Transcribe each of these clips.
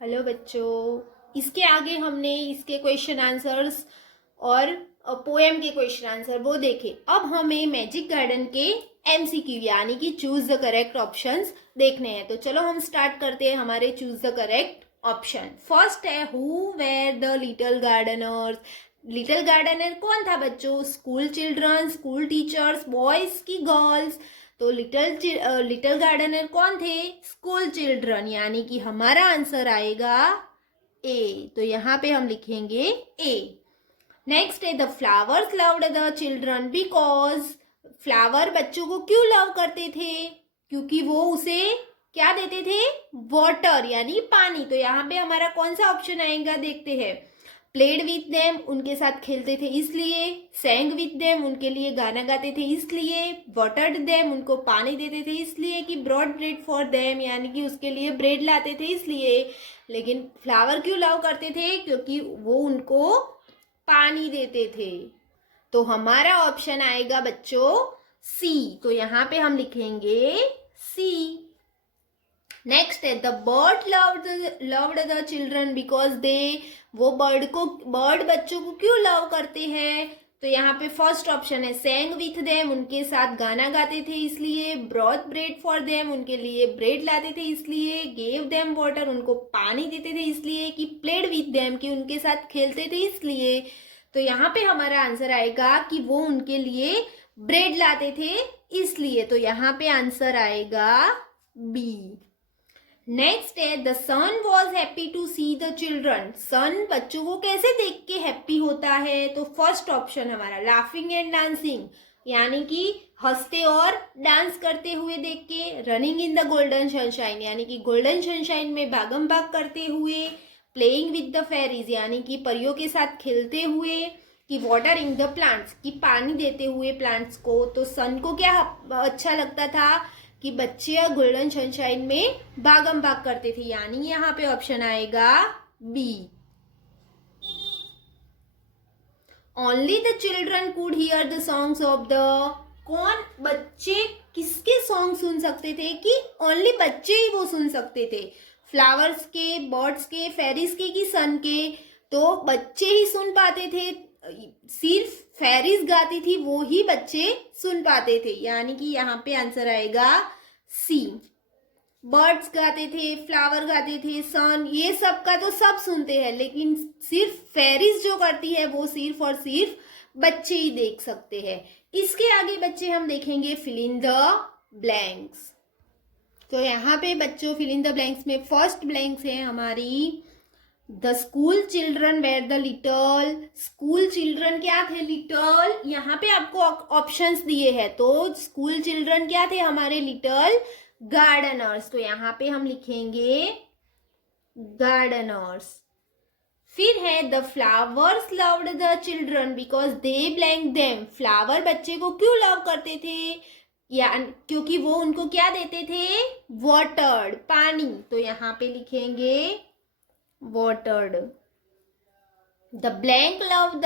Hello बच्चों, इसके आगे हमने इसके क्वेश्चन आंसर्स और पोएम के क्वेश्चन आंसर वो देखे। अब हमें मैजिक गार्डन के एमसीक्यू यानी कि चूज द करेक्ट ऑप्शंस देखने हैं। तो चलो हम स्टार्ट करते हैं हमारे choose the correct option. First है who were the little gardeners. Little gardener कौन था बच्चों? School children, school teachers, boys की गर्ल्स। तो लिटिल गार्डनर कौन थे? स्कूल चिल्ड्रन, यानी कि हमारा आंसर आएगा ए। तो यहाँ पे हम लिखेंगे ए। नेक्स्ट है the flowers loved the children because. Flower बच्चों को क्यों लव करते थे? क्योंकि वो उसे क्या देते थे? वाटर यानी पानी। तो यहाँ पे हमारा कौन सा ऑप्शन आएगा देखते हैं। प्लेड विथ देम, उनके साथ खेलते थे इसलिए। सैंग विथ देम, उनके लिए गाना गाते थे इसलिए। वाटर्ड देम, उनको पानी देते थे इसलिए। कि ब्रॉड ब्रेड फॉर देम, यानी कि उसके लिए ब्रेड लाते थे इसलिए। लेकिन फ्लावर क्यों लव करते थे? क्योंकि वो उनको पानी देते थे। तो हमारा ऑप्शन आएगा बच्चों सी। तो यहाँ पे हम लिखेंगे सी। नेक्स्ट है the bird loved the children because they. वो बर्ड बच्चों को क्यों लव करते हैं? तो यहाँ पे फर्स्ट ऑप्शन है सैंग विथ देम, उनके साथ गाना गाते थे इसलिए। ब्रॉड ब्रेड फॉर देम, उनके लिए ब्रेड लाते थे इसलिए। गेव देम वाटर, उनको पानी देते थे इसलिए। कि प्लेड विथ देम, कि उनके साथ खेलते थे इसलिए। तो यहाँ पे हमारा आंसर आएगा कि वो उनके लिए ब्रेड लाते थे इसलिए। तो यहाँ पे आंसर आएगा बी। नेक्स्ट है the sun was happy to see the children. Sun बच्चों को कैसे देख के हैप्पी होता है? तो फर्स्ट ऑप्शन हमारा लाफिंग एंड डांसिंग, यानी कि हंसते और डांस करते हुए देख के। Running in the golden sunshine, यानी कि गोल्डन सनशाइन में भागम भाग करते हुए। प्लेइंग विद द फेरीज, यानी कि परियों के साथ खेलते हुए। कि वाटरिंग द प्लांट्स, कि पानी देते हुए प्लांट्स को। तो सन को क्या अच्छा लगता था? कि बच्चे गोल्डन सनशाइन में भागम भाग करते थे, यानी यहाँ पे ऑप्शन आएगा B. Only the children could hear the songs of the. कौन बच्चे किसके सॉन्ग सुन सकते थे? कि ओनली बच्चे ही वो सुन सकते थे। फ्लावर्स के, बर्ड्स के, फेरीज के, कि सन के? तो बच्चे ही सुन पाते थे। सिर्फ फेरीज गाती थी वो ही बच्चे सुन पाते थे, यानी कि यहाँ पे आंसर आएगा सी। बर्ड्स गाते थे, फ्लावर गाते थे, सन, ये सब का तो सब सुनते हैं, लेकिन सिर्फ फेरीज जो करती है वो सिर्फ और सिर्फ बच्चे ही देख सकते हैं। इसके आगे बच्चे हम देखेंगे फिल इन द ब्लैंक्स। तो यहाँ पे बच्चों फिल इन द ब्लैंक्स में फर्स्ट ब्लैंक्स है हमारी the school children were the little. School children क्या थे? लिटल। यहाँ पे आपको ऑप्शंस दिए हैं, तो स्कूल चिल्ड्रन क्या थे? हमारे लिटल गार्डनर्स। तो यहाँ पे हम लिखेंगे गार्डनर्स। फिर है the flowers loved the children because they blank them. Flower बच्चे को क्यों लव करते थे? या क्योंकि वो उनको क्या देते थे? वाटर्ड, पानी। तो यहाँ पे लिखेंगे watered. The blank loved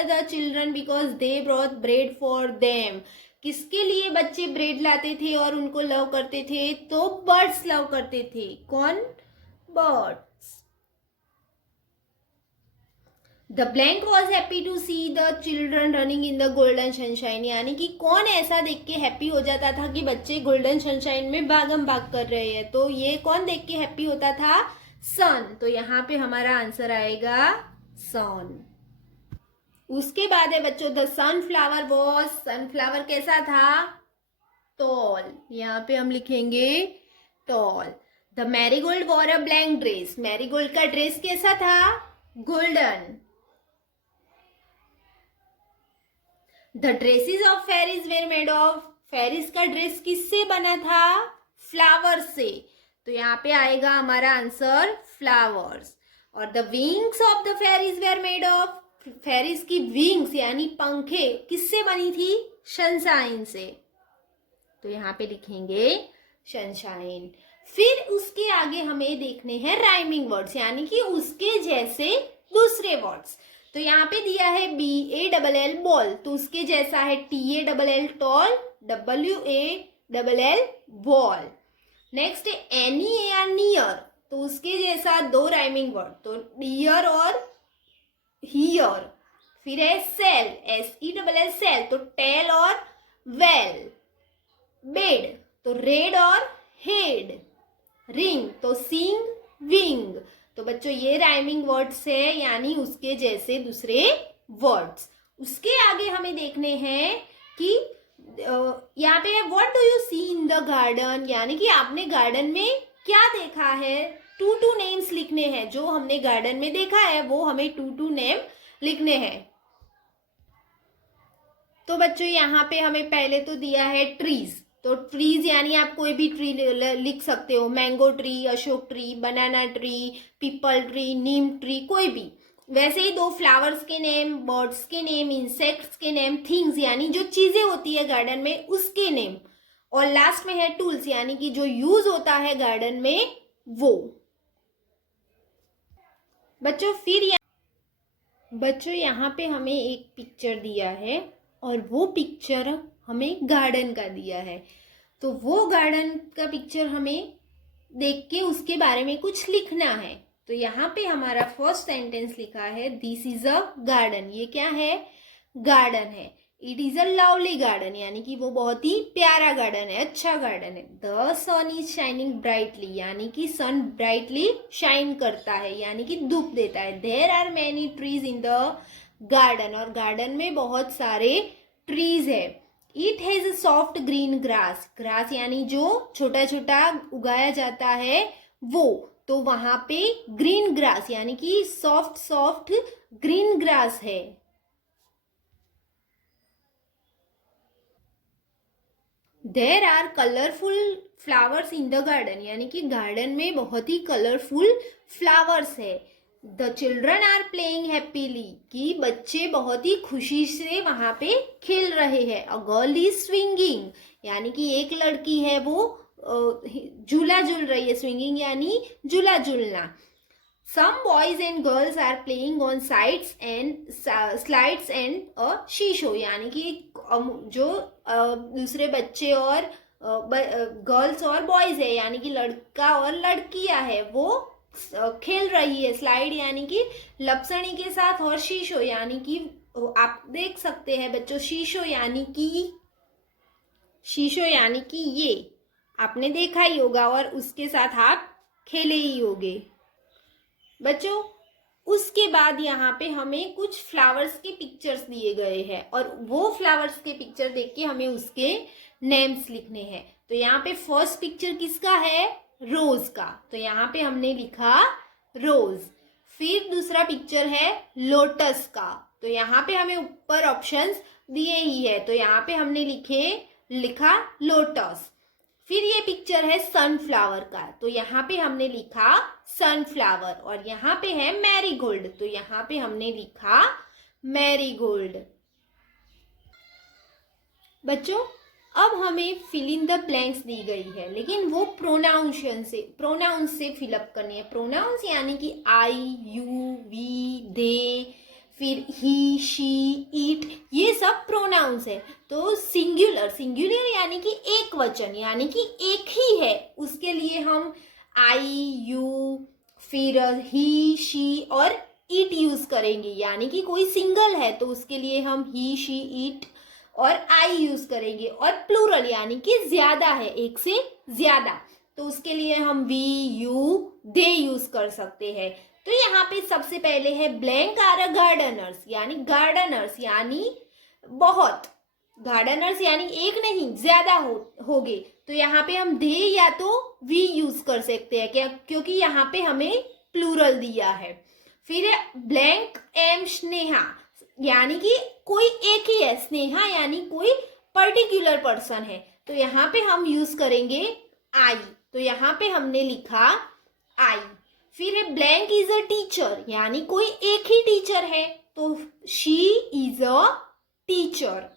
the children because they brought bread for them. किसके लिए बच्चे ब्रेड लाते थे और उनको लव करते थे? तो बर्ड्स लव करते थे। कौन? Birds. The blank was happy to see the children running in the golden sunshine, यानी कि कौन ऐसा देख के हैप्पी हो जाता था कि बच्चे गोल्डन सनशाइन में भागम भाग कर रहे हैं? तो ये कौन देख के हैप्पी होता था? सन। तो यहाँ पे हमारा आंसर आएगा सन। उसके बाद है बच्चों द सनफ्लावर वॉज। सनफ्लावर कैसा था? टॉल। यहाँ पे हम लिखेंगे tall. The marigold wore a blank dress. Marigold का ड्रेस कैसा था? Golden. The dresses of fairies were made of. Fairies का ड्रेस किससे बना था? फ्लावर से। तो यहाँ पे आएगा हमारा आंसर फ्लावर्स। और the wings of the fairies were made of. Fairies की विंग्स यानी पंखे किससे बनी थी? सनशाइन से। तो यहाँ पे लिखेंगे सनशाइन। फिर उसके आगे हमें देखने हैं राइमिंग वर्ड्स, यानी कि उसके जैसे दूसरे वर्ड्स। तो यहाँ पे दिया है BALL बॉल, तो उसके जैसा है TALL tall, WALL ball. Next है NEAR नियर, तो उसके जैसा दो राइमिंग वर्ड, तो डियर और हियर। फिर है सेल, SELL सेल, तो टेल और वेल। बेड, तो रेड और हेड। रिंग, तो सिंग विंग। तो बच्चों ये राइमिंग वर्ड्स है, यानी उसके जैसे दूसरे वर्ड्स। उसके आगे हमें देखने हैं कि यहाँ पे what do you see in the garden, यानी कि आपने गार्डन में क्या देखा है। टू नेम्स लिखने हैं, जो हमने गार्डन में देखा है वो हमें टू नेम लिखने हैं। तो बच्चों यहाँ पे हमें पहले तो दिया है ट्रीज, तो ट्रीज यानी आप कोई भी ट्री लिख सकते हो, mango tree, ashoka tree, banana tree, peepal tree, neem tree, कोई भी। वैसे ही दो फ्लावर्स के नेम, बर्ड्स के नेम, इंसेक्ट्स के नेम, थिंग्स यानी जो चीजें होती है गार्डन में उसके नेम, और लास्ट में है टूल्स यानी कि जो यूज होता है गार्डन में वो। बच्चों यहाँ पे हमें एक पिक्चर दिया है और वो पिक्चर हमें गार्डन का दिया है, तो वो गार्डन का पिक्चर हमें देख के उसके बारे में कुछ लिखना है। तो यहाँ पे हमारा फर्स्ट सेंटेंस लिखा है, दिस इज अ गार्डन। ये क्या है? गार्डन है। It is a lovely garden, यानी कि वो बहुत ही प्यारा गार्डन है, अच्छा गार्डन है। The sun is shining brightly, यानी कि सन ब्राइटली शाइन करता है, यानी कि धूप देता है। There are many trees in the garden, और गार्डन में बहुत सारे ट्रीज है। It has a soft green grass, grass यानी जो छोटा छोटा उगाया जाता है वो, तो वहां पे ग्रीन ग्रास यानी कि सॉफ्ट सॉफ्ट ग्रीन ग्रास है। There are colourful flowers in the garden, यानी कि गार्डन में बहुत ही कलरफुल फ्लावर्स है। The children are playing happily, कि बच्चे बहुत ही खुशी से वहां पे खेल रहे हैं। अ गर्ल इज स्विंगिंग, यानी कि एक लड़की है वो झूला झूल रही है। स्विंगिंग यानी झूला झूलना। Some boys and girls are playing on sides and slides and a शीशो, यानी कि जो दूसरे बच्चे और गर्ल्स और बॉयज है, यानी कि लड़का और लड़कियां है, वो खेल रही है। स्लाइड यानी कि लपसणी के साथ, और शीशो यानी कि आप देख सकते हैं बच्चों, शीशो यानी कि ये आपने देखा ही होगा और उसके साथ आप खेले ही होगे। बच्चों उसके बाद यहाँ पे हमें कुछ फ्लावर्स के पिक्चर्स दिए गए हैं, और वो फ्लावर्स के पिक्चर देख के हमें उसके नेम्स लिखने हैं। तो यहाँ पे फर्स्ट पिक्चर किसका है? रोज का, तो यहाँ पे हमने लिखा रोज। फिर दूसरा पिक्चर है लोटस का, तो यहाँ पे हमें ऊपर ऑप्शंस दिए ही है, तो यहाँ पे हमने लिखा लोटस। फिर ये पिक्चर है सनफ्लावर का, तो यहाँ पे हमने लिखा सनफ्लावर। और यहाँ पे है मैरीगोल्ड, तो यहाँ पे हमने लिखा मैरीगोल्ड। बच्चों अब हमें फिल इन द ब्लैंक्स दी गई है, लेकिन वो प्रोनाउंस से फिलअप करनी है। प्रोनाउंस यानी कि आई, यू, वी, दे, फिर ही, शी, इट, ये सब प्रोनाउंस है। तो सिंगुलर यानी कि एक वचन, यानी कि एक ही है, उसके लिए हम आई, यू, फिर ही, शी और इट यूज करेंगे। यानी कि कोई सिंगल है तो उसके लिए हम ही, शी, इट और आई यूज करेंगे। और प्लूरल यानी कि ज्यादा है, एक से ज्यादा, तो उसके लिए हम वी, यू, दे यूज कर सकते हैं। तो यहाँ पे सबसे पहले है ब्लैंक आर अ गार्डनर्स, यानी बहुत। गार्डनर्स यानी एक नहीं ज्यादा होगे, तो यहाँ पे हम दे या तो वी यूज कर सकते हैं क्या, क्योंकि यहाँ पे हमें प्लूरल दिया है। फिर है ब्लैंक एम स्नेहा, यानी कि कोई एक ही है। स्नेहा यानी कोई पर्टिकुलर पर्सन है, तो यहाँ पे हम यूज करेंगे आई, तो यहाँ पे हमने लिखा आई। फिर है ब्लैंक इज अ टीचर, यानी कोई एक ही टीचर है, तो she is a teacher.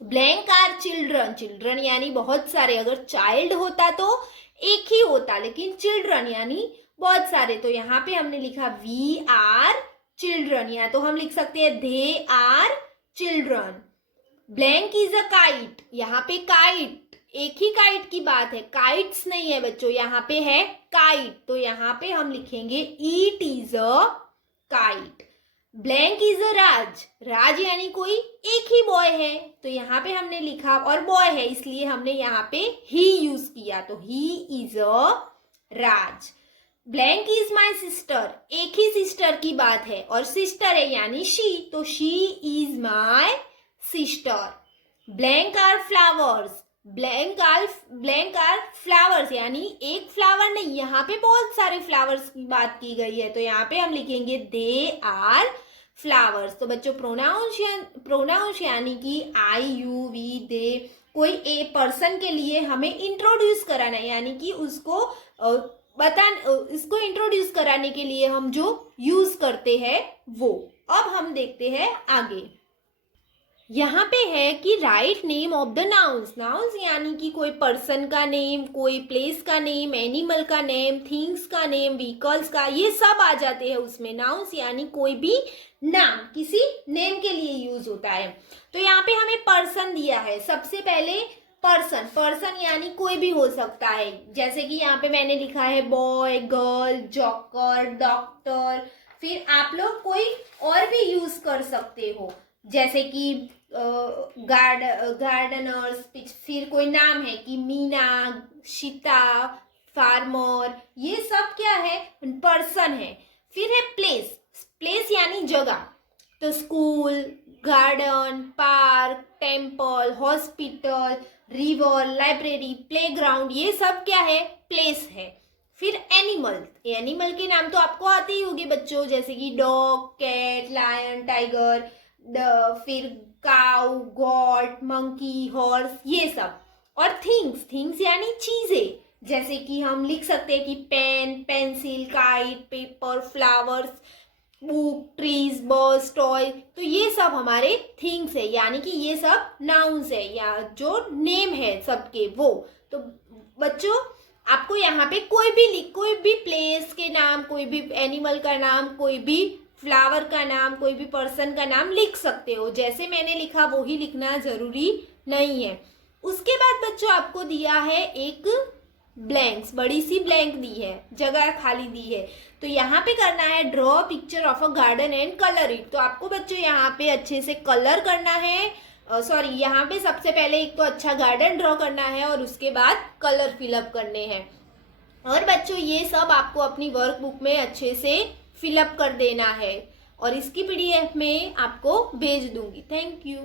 Blank are children यानी बहुत सारे। अगर चाइल्ड होता तो एक ही होता, लेकिन चिल्ड्रन यानी बहुत सारे, तो यहाँ पे हमने लिखा वी आर चिल्ड्रन, या तो हम लिख सकते हैं they are children. Blank is a kite, यहाँ पे काइट एक ही काइट की बात है, काइट्स नहीं है बच्चों, यहाँ पे है काइट, तो यहाँ पे हम लिखेंगे it is a kite. Blank is a Raj, Raj यानी कोई एक ही बॉय है, तो यहाँ पे हमने लिखा, और बॉय है इसलिए हमने यहाँ पे ही यूज किया, तो he is a Raj. Blank is my sister, एक ही सिस्टर की बात है, और सिस्टर है यानी शी, तो she is my sister. Blank are flowers, blank are flowers यानी एक फ्लावर नहीं, यहाँ पे बहुत सारे फ्लावर्स की बात की गई है, तो यहाँ पे हम लिखेंगे दे आर फ्लावर्स। तो बच्चों प्रोनाउंस यानी कि आई यू वी दे, कोई ए पर्सन के लिए हमें इंट्रोड्यूस कराना है, यानी कि उसको इसको इंट्रोड्यूस कराने के लिए हम जो यूज करते हैं वो। अब हम देखते हैं आगे, यहाँ पे है कि write name of the nouns, nouns यानी कि कोई पर्सन का नेम, कोई प्लेस का नेम, एनिमल का नेम, थिंग्स का नेम, व्हीकल्स का, ये सब आ जाते हैं उसमें। नाउन्स यानी कोई भी नाम किसी नेम के लिए यूज होता है। तो यहाँ पे हमें पर्सन दिया है, सबसे पहले पर्सन यानी कोई भी हो सकता है, जैसे कि यहाँ पे मैंने लिखा है बॉय, गर्ल, जॉकर, डॉक्टर, फिर आप लोग कोई और भी यूज कर सकते हो, जैसे कि गार्डनर्स, फिर कोई नाम है कि मीना, सीता, फार्मर, ये सब क्या है, पर्सन है। फिर है प्लेस, प्लेस यानी जगह, तो school, garden, park, temple, hospital, river, library, playground, ये सब क्या है, प्लेस है। फिर एनिमल, एनिमल के नाम तो आपको आते ही होंगे बच्चों, जैसे कि डॉग, कैट, लायन, टाइगर, फिर काउ, गॉट, मंकी, हॉर्स, ये सब। और थिंग्स, थिंग्स यानी चीजें, जैसे कि हम लिख सकते हैं कि pen, pencil, kite, paper, flowers, book, trees, birds, toy, तो ये सब हमारे थिंग्स है, यानी कि ये सब नाउन्स है या जो नेम है सबके वो। तो बच्चों आपको यहाँ पे कोई भी प्लेस के नाम, कोई भी एनिमल का नाम, कोई भी फ्लावर का नाम, कोई भी पर्सन का नाम लिख सकते हो, जैसे मैंने लिखा वो ही लिखना जरूरी नहीं है। उसके बाद बच्चों आपको दिया है एक ब्लैंक्स, बड़ी सी ब्लैंक दी है, जगह खाली दी है, तो यहाँ पे करना है draw picture of a garden and colour it. तो आपको बच्चों यहाँ पे अच्छे से कलर करना है, यहाँ पे सबसे पहले एक तो अच्छा गार्डन ड्रॉ करना है और उसके बाद कलर फिलअप करने हैं। और बच्चों ये सब आपको अपनी वर्कबुक में अच्छे से फिलअप कर देना है और इसकी पीडीएफ में आपको भेज दूंगी। Thank you.